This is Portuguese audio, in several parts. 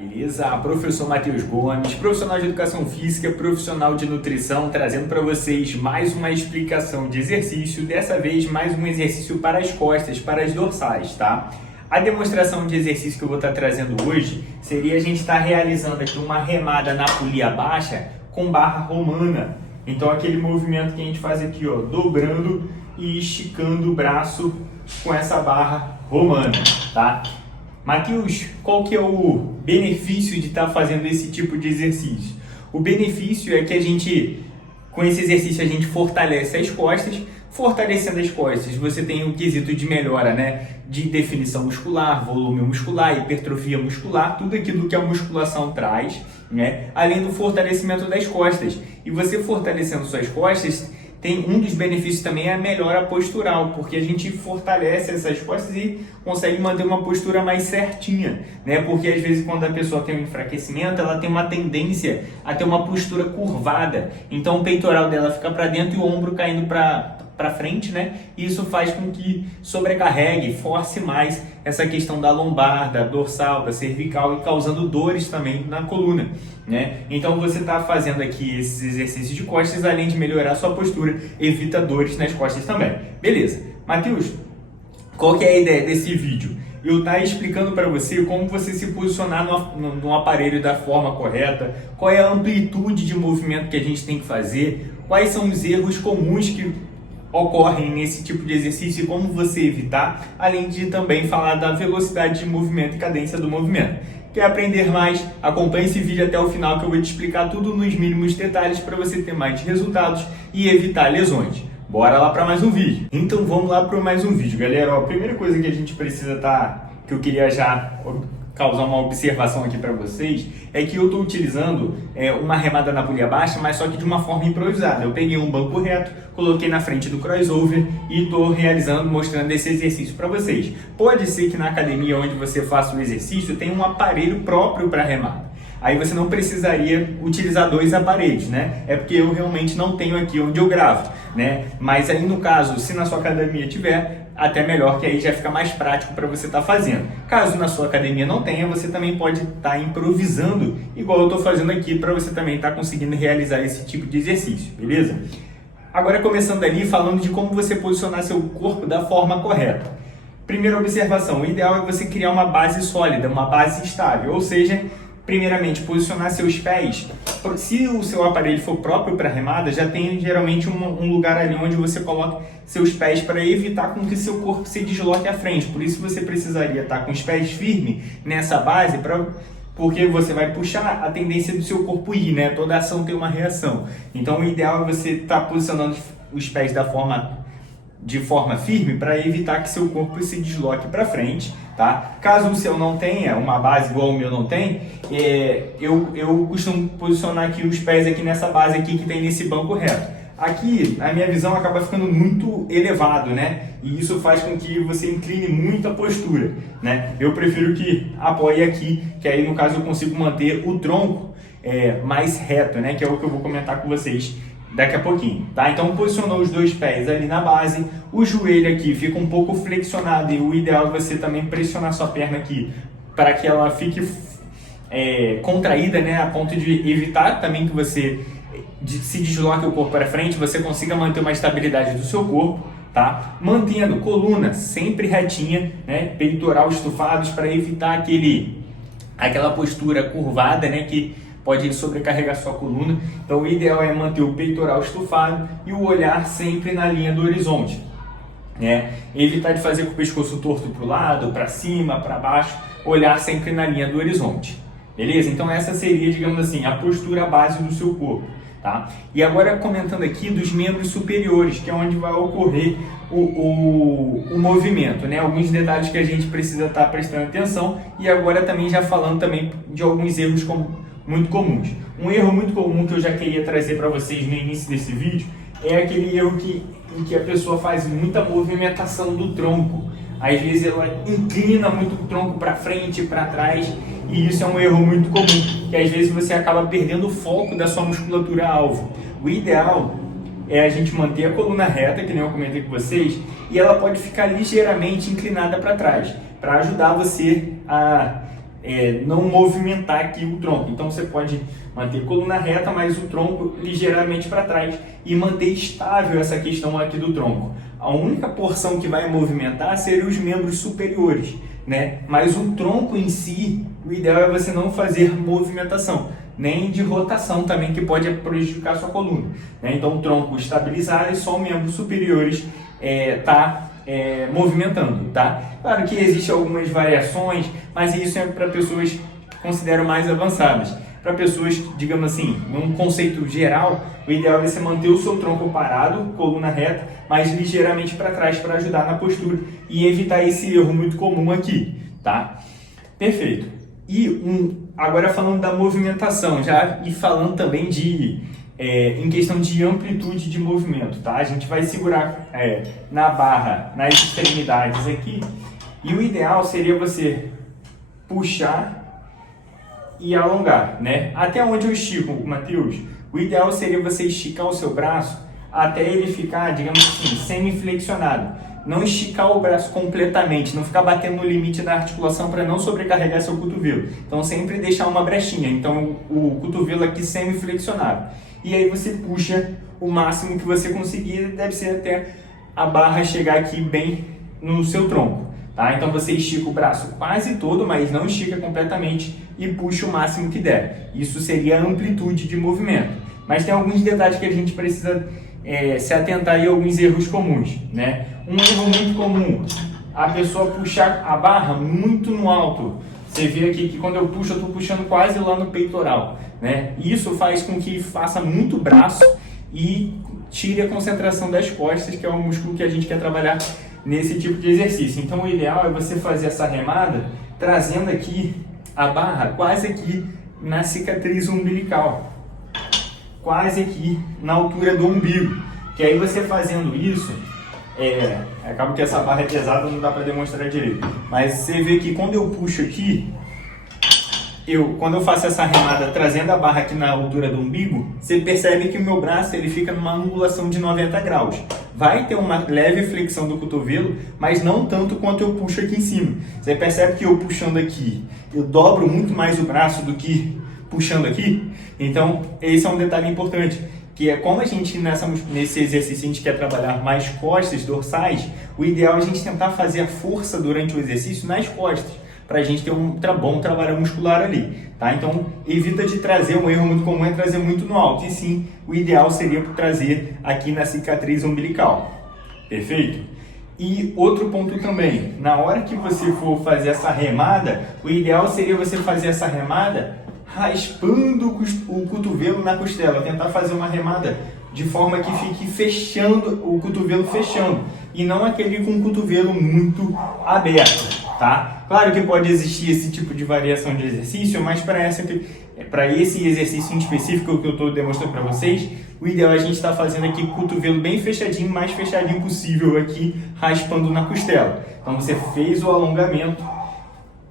Beleza? Professor Matheus Gomes, profissional de educação física, profissional de nutrição, trazendo para vocês mais uma explicação de exercício, dessa vez mais um exercício para as costas, para as dorsais, tá? A demonstração de exercício que eu vou estar trazendo hoje seria a gente estar realizando aqui uma remada na polia baixa com barra romana. Então aquele movimento que a gente faz aqui, ó, dobrando e esticando o braço com essa barra romana, tá? Matheus, qual que é o benefício de estar fazendo esse tipo de exercício? O benefício é que a gente, com esse exercício, a gente fortalece as costas. Fortalecendo as costas, você tem um quesito de melhora, né? De definição muscular, volume muscular, hipertrofia muscular, tudo aquilo que a musculação traz, né? Além do fortalecimento das costas. E você fortalecendo suas costas, tem um dos benefícios também é a melhora postural, porque a gente fortalece essas costas e consegue manter uma postura mais certinha, né? Porque às vezes quando a pessoa tem um enfraquecimento, ela tem uma tendência a ter uma postura curvada. Então o peitoral dela fica para dentro e o ombro caindo para frente, né? E isso faz com que sobrecarregue, force mais essa questão da lombar, da dorsal, da cervical e causando dores também na coluna, né? Então você está fazendo aqui esses exercícios de costas, além de melhorar a sua postura, evita dores nas costas também. Beleza. Matheus, qual que é a ideia desse vídeo? Eu estou explicando para você como você se posicionar no aparelho da forma correta, qual é a amplitude de movimento que a gente tem que fazer, quais são os erros comuns que ocorrem nesse tipo de exercício e como você evitar, além de também falar da velocidade de movimento e cadência do movimento. Quer aprender mais? Acompanhe esse vídeo até o final que eu vou te explicar tudo nos mínimos detalhes para você ter mais resultados e evitar lesões. Bora lá para mais um vídeo. Então vamos lá para mais um vídeo, galera. Ó, a primeira coisa que a gente precisa que eu queria já causar uma observação aqui para vocês, é que eu estou utilizando uma remada na polia baixa, mas só que de uma forma improvisada. Eu peguei um banco reto, coloquei na frente do crossover e estou mostrando esse exercício para vocês. Pode ser que na academia onde você faça o exercício tenha um aparelho próprio para remada. Aí você não precisaria utilizar dois aparelhos, né? É porque eu realmente não tenho aqui onde eu gravo, né? Mas aí no caso, se na sua academia tiver, até melhor, que aí já fica mais prático para você estar fazendo. Caso na sua academia não tenha, você também pode estar improvisando, igual eu estou fazendo aqui, para você também estar conseguindo realizar esse tipo de exercício, beleza? Agora começando ali, falando de como você posicionar seu corpo da forma correta. Primeira observação, o ideal é você criar uma base sólida, uma base estável, ou seja, primeiramente, posicionar seus pés. Se o seu aparelho for próprio para remada, já tem geralmente um lugar ali onde você coloca seus pés para evitar com que seu corpo se desloque à frente. Por isso você precisaria estar com os pés firmes nessa base, porque você vai puxar a tendência do seu corpo ir, né? Toda ação tem uma reação. Então o ideal é você estar posicionando os pés de forma firme para evitar que seu corpo se desloque para frente, tá? Caso o seu não tenha uma base igual o meu não tem, eu costumo posicionar aqui os pés aqui nessa base aqui que tem nesse banco reto. Aqui, a minha visão acaba ficando muito elevado, né? E isso faz com que você incline muito a postura, né? Eu prefiro que apoie aqui, que aí no caso eu consigo manter o tronco mais reto, né? Que é o que eu vou comentar com vocês daqui a pouquinho, tá? Então posicionou os dois pés ali na base, o joelho aqui fica um pouco flexionado e o ideal é você também pressionar sua perna aqui para que ela fique contraída, né? A ponto de evitar também que você se desloque o corpo para frente, você consiga manter uma estabilidade do seu corpo, tá? Mantendo coluna sempre retinha, né? Peitoral estufados para evitar aquela postura curvada, né? Que pode sobrecarregar sua coluna. Então o ideal é manter o peitoral estufado e o olhar sempre na linha do horizonte, né? Evitar de fazer com o pescoço torto para o lado, para cima, para baixo, olhar sempre na linha do horizonte, beleza? Então essa seria, digamos assim, a postura base do seu corpo, tá? E agora comentando aqui dos membros superiores, que é onde vai ocorrer o movimento, né? Alguns detalhes que a gente precisa estar prestando atenção e agora também já falando também de alguns erros muito comuns. Um erro muito comum que eu já queria trazer para vocês no início desse vídeo é aquele erro em que a pessoa faz muita movimentação do tronco. Às vezes ela inclina muito o tronco para frente e para trás, e isso é um erro muito comum, que às vezes você acaba perdendo o foco da sua musculatura alvo. O ideal é a gente manter a coluna reta, que nem eu comentei com vocês, e ela pode ficar ligeiramente inclinada para trás, para ajudar você a não movimentar aqui o tronco. Então você pode manter a coluna reta, mas o tronco ligeiramente para trás e manter estável essa questão aqui do tronco. A única porção que vai movimentar seriam os membros superiores, né? Mas o tronco em si, o ideal é você não fazer movimentação, nem de rotação também, que pode prejudicar a sua coluna, né? Então o tronco estabilizado e só os membros superiores movimentando, tá? Claro que existem algumas variações, mas isso é para pessoas que consideram mais avançadas. Para pessoas, digamos assim, num conceito geral, o ideal é você manter o seu tronco parado, coluna reta, mas ligeiramente para trás para ajudar na postura e evitar esse erro muito comum aqui, tá? Perfeito. E agora falando da movimentação, já e falando também em questão de amplitude de movimento, tá? A gente vai segurar na barra, nas extremidades aqui, e o ideal seria você puxar e alongar, né? Até onde eu estico, Matheus? O ideal seria você esticar o seu braço até ele ficar, digamos assim, semi-flexionado. Não esticar o braço completamente, não ficar batendo no limite da articulação para não sobrecarregar seu cotovelo. Então sempre deixar uma brechinha, então o cotovelo aqui semi-flexionado. E aí você puxa o máximo que você conseguir, deve ser até a barra chegar aqui bem no seu tronco. Tá? Então você estica o braço quase todo, mas não estica completamente e puxa o máximo que der. Isso seria a amplitude de movimento. Mas tem alguns detalhes que a gente precisa se atentar e alguns erros comuns, né? Um erro muito comum, a pessoa puxar a barra muito no alto. Você vê aqui que quando eu puxo, eu estou puxando quase lá no peitoral, né? Isso faz com que faça muito braço e tire a concentração das costas, que é o músculo que a gente quer trabalhar nesse tipo de exercício. Então o ideal é você fazer essa remada trazendo aqui a barra quase aqui na cicatriz umbilical, quase aqui na altura do umbigo, que aí você fazendo isso, acaba que essa barra é pesada, não dá para demonstrar direito, mas você vê que quando eu puxo aqui, quando eu faço essa remada trazendo a barra aqui na altura do umbigo, você percebe que o meu braço ele fica numa angulação de 90 graus. Vai ter uma leve flexão do cotovelo, mas não tanto quanto eu puxo aqui em cima. Você percebe que eu puxando aqui, eu dobro muito mais o braço do que puxando aqui. Então, esse é um detalhe importante, que é como a gente nesse exercício a gente quer trabalhar mais costas, dorsais, o ideal é a gente tentar fazer a força durante o exercício nas costas, para a gente ter um bom trabalho muscular ali, tá? Então, evita de trazer, um erro muito comum é trazer muito no alto, e sim, o ideal seria trazer aqui na cicatriz umbilical, perfeito? E outro ponto também, na hora que você for fazer essa remada, o ideal seria você fazer essa remada raspando o cotovelo na costela, tentar fazer uma remada de forma que fique fechando, o cotovelo fechando, e não aquele com o cotovelo muito aberto, tá? Claro que pode existir esse tipo de variação de exercício, mas para esse exercício em específico que eu estou demonstrando para vocês, o ideal é a gente estar fazendo aqui com o cotovelo bem fechadinho, mais fechadinho possível aqui, raspando na costela. Então você fez o alongamento,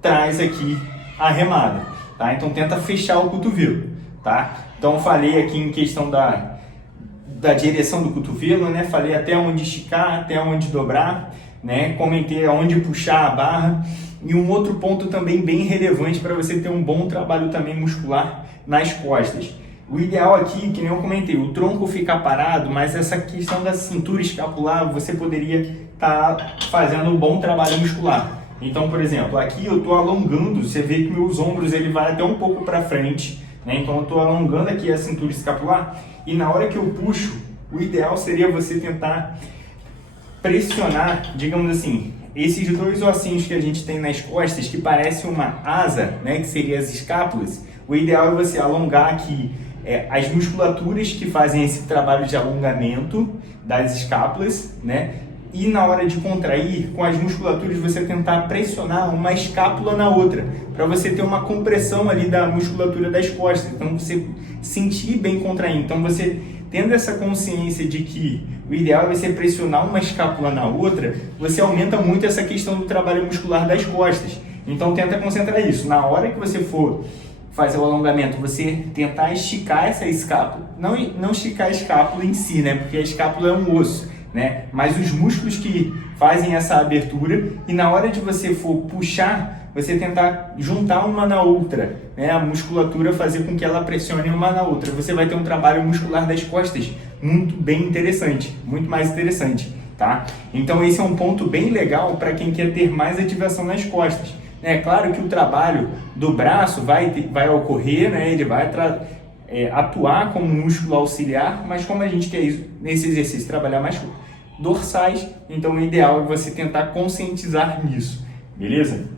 traz aqui a remada, tá? Então tenta fechar o cotovelo, tá? Então falei aqui em questão da direção do cotovelo, né? Falei até onde esticar, até onde dobrar, né? Comentei aonde puxar a barra. E um outro ponto também bem relevante para você ter um bom trabalho também muscular nas costas. O ideal aqui, que nem eu comentei, o tronco ficar parado, mas essa questão da cintura escapular, você poderia estar fazendo um bom trabalho muscular. Então, por exemplo, aqui eu estou alongando, você vê que meus ombros ele vai até um pouco para frente, né? Então eu estou alongando aqui a cintura escapular, e na hora que eu puxo, o ideal seria você tentar pressionar, digamos assim, esses dois ossinhos que a gente tem nas costas, que parece uma asa, né, que seria as escápulas. O ideal é você alongar aqui as musculaturas que fazem esse trabalho de alongamento das escápulas, né? E na hora de contrair, com as musculaturas você tentar pressionar uma escápula na outra, para você ter uma compressão ali da musculatura das costas, então você sentir bem contraindo. Então você tendo essa consciência de que o ideal é você pressionar uma escápula na outra, você aumenta muito essa questão do trabalho muscular das costas. Então tenta concentrar isso. Na hora que você for fazer o alongamento, você tentar esticar essa escápula, não esticar a escápula em si, né? Porque a escápula é um osso, né? Mas os músculos que fazem essa abertura, e na hora de você for puxar, você tentar juntar uma na outra, né? A musculatura fazer com que ela pressione uma na outra. Você vai ter um trabalho muscular das costas muito bem interessante, muito mais interessante, tá? Então esse é um ponto bem legal para quem quer ter mais ativação nas costas. É claro que o trabalho do braço vai ocorrer, né? Ele vai atuar como músculo auxiliar, mas como a gente quer isso, nesse exercício trabalhar mais dorsais, então o ideal é você tentar conscientizar nisso, beleza?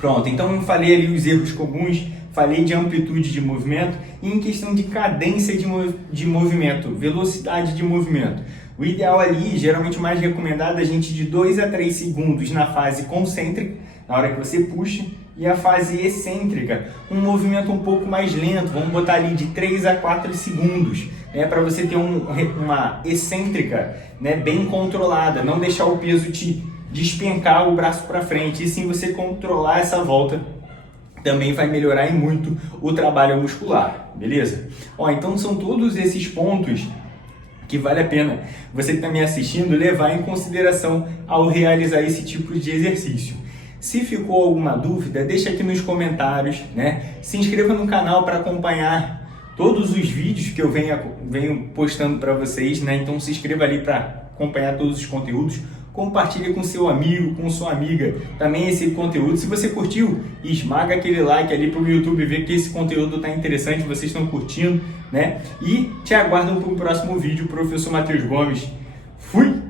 Pronto, então eu falei ali os erros comuns, falei de amplitude de movimento e em questão de cadência de movimento, velocidade de movimento. O ideal ali, geralmente mais recomendado, a gente de 2 a 3 segundos na fase concêntrica, na hora que você puxa, e a fase excêntrica, um movimento um pouco mais lento, vamos botar ali de 3 a 4 segundos, né, para você ter uma excêntrica, né, bem controlada, não deixar o peso te despencar o braço para frente, e sim você controlar essa volta, também vai melhorar em muito o trabalho muscular, beleza? Ó, então são todos esses pontos que vale a pena você que está me assistindo levar em consideração ao realizar esse tipo de exercício. Se ficou alguma dúvida, deixa aqui nos comentários, né? Se inscreva no canal para acompanhar todos os vídeos que eu venho postando para vocês, né? Então se inscreva ali para acompanhar todos os conteúdos. Compartilhe com seu amigo, com sua amiga também esse conteúdo. Se você curtiu, esmaga aquele like ali para o YouTube ver que esse conteúdo está interessante, vocês estão curtindo, né? E te aguardam para o próximo vídeo, professor Matheus Gomes. Fui!